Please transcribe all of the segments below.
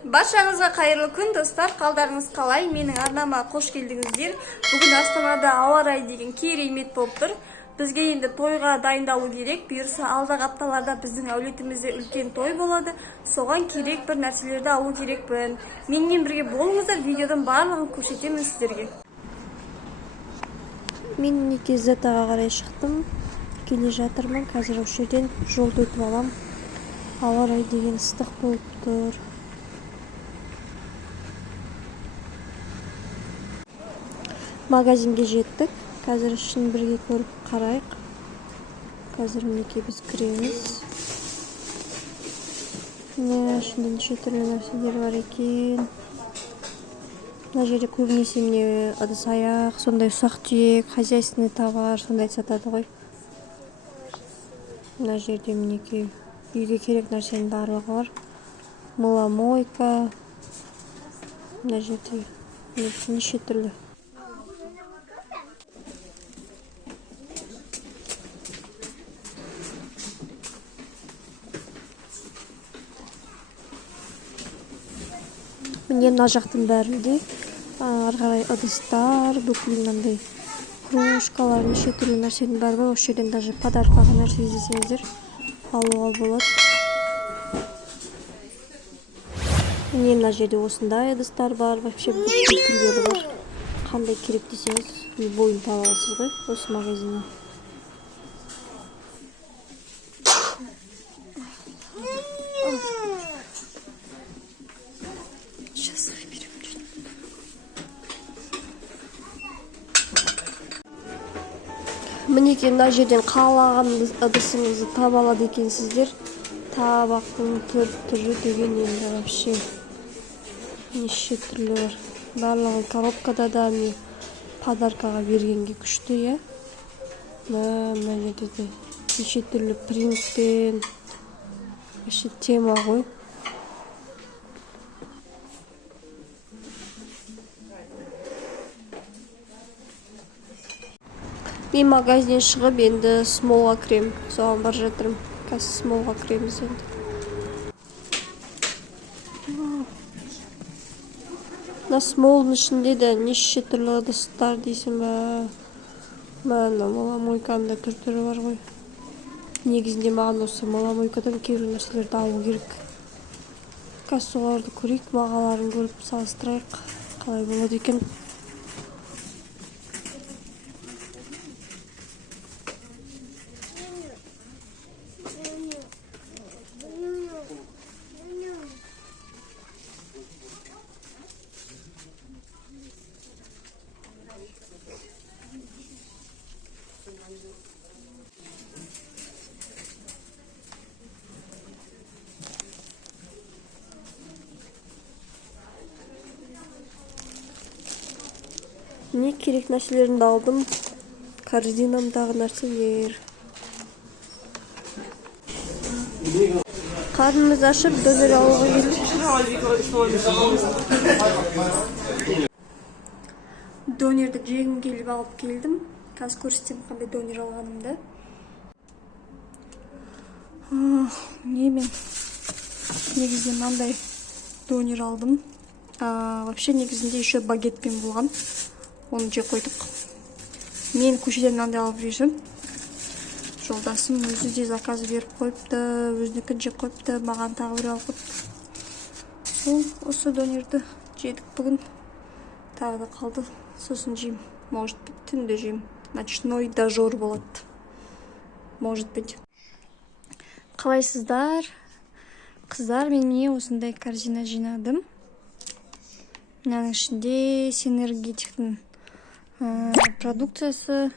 Баршаңызға қайырлы күн, достар. Қалдарыңыз қалай? Менің арнама қош келдіңіздер. Бүгін Астанада ауа райы деген керемет болып тұр. Бізге енді тойға дайындалу керек. Бұйырса алдағы апталарда біздің әулетімізде үлкен той болады. Соған керек бір нәрселерді алу керекпін. Менімен бірге болыңыздар, видеодан барлығын көрсетемін сіздерге. Мен Некезатаға қарай шықтым. Келе жатырмын. Қазір осы жерден жолды өтіп алам. Ауа райы деген ыстық болып тұр. Магазинге жеттік. Қазір ішін бірге көріп қарайық. Қазір мінекей біз кіреміз. Ішінде неше түрлі нәрселер бар екен. Мына жерде көбінесе міне ыдыс-аяқ, сондай ұсақ-түйек, хозяйственный товар, сондай сатады ғой. Мына жерде мінекей үйге керек нәрсенің барлығы бар. Мыломойка. Мына жерде неше түрлі. Міне мына жақтың бәрінде ары қарай ыдыстар, бүкіл мынандай кружкалар, неше түрлі нәрсенің бәрі бар. Осы жерден даже подаркаға нәрсе іздесеңіздер алуға болады. Міне мына жерде осындай ыдыстар бар, вообще бүкіл түрлері бар. Қандай керек десеңіз, любойын таба аласыз ғой осы магазиннен. Мінекей мына жерден қалаған ыдысыңызды таба алады екенсіздер. Табақтың түрі деген енді вообще неше түрлі бар. Барлығы коробкада да не подаркаға бергенге күшті, е. Мына жерде де неше түрлі принтпен вообще тема ғой. Мен магазиннен шығып енді смолға кірем. Соған бар жатырым. Қазір смолға кіреміз енді. Мына смолдың ішінде де неше түрлі ыдыстар дейсің бе. Мына мыломойканың да түр-түрі бар ғой. Негізінде маған осы мыломойкадан кейбір нәрселерді алу керек. Қазір соларды көрейік, бағаларын көріп салыстырайық. Қалай болады екен. Не керек нәрселерімді алдым. Корзинамдағы нәрселер. Қарнымыз ашып, донер алуға келдік. Донерді жегім келіп алып келдім. Қазір көрсетем қандай донер алғанымды. Мен негізінде мынандай донер алдым. Вообще негізінде еще багетпен болған. Оны жеп қойдық. Мен көшеден мынандай алып жүрсем, жолдасым өзі де заказ беріп қойыпты, өзінікін жеп қойыпты, маған тағы бір алып қойыпты. Осы донерді жедік бүгін. Тағы да қалды. Сосын жейм. Может быть, түнде жейм. Ночной дожор болады. Может быть. Қалайсыздар? Қыздар, мен міне осындай корзина жинадым. Мынаның ішінде синергетиктің продукциясы.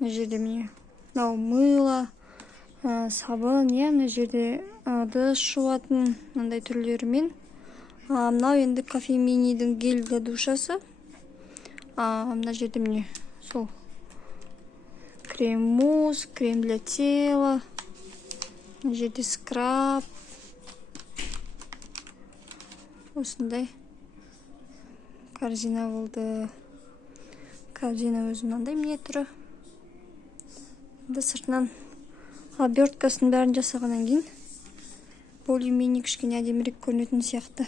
Мына жерде міне мыло, сабын, мына жерде ыдыс жуатын мындай түрлерімен. Мынау енді кофеминийдің гель для душасы. Мына жерде міне сол крем-мусс, крем для тела. Мына жерде скраб. Осындай корзина болды. Корзина өзі мынандай міне түрі. Сыртынан оберткасын бәрін жасағаннан кейін более-менее кішкене әдемірек көрінетін сияқты.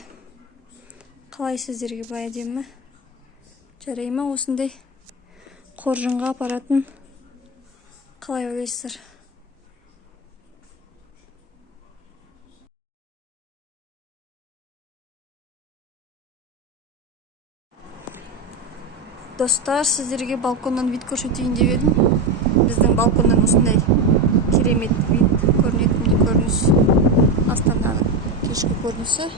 Қалай сіздерге былай әдемі? Жарай ма осындай қоржынға апаратын? Қалай ойлайсыздар? Достар, сіздерге балконнан вид көрсетейін деп едім. Біздің балконнан осындай керемет вид көрінетін көрініс. Астананың кешкі көрінісі.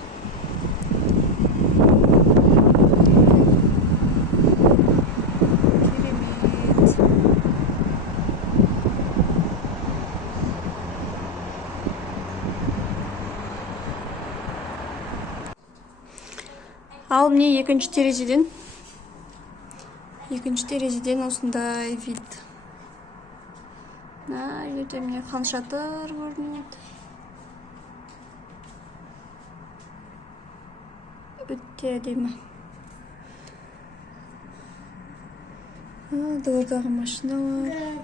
Керемет. Ал міне екінші терезеден осындай вид. Жерде міне Хан Шатыр көрінеді. Өте әдемі. Двордағы машиналар.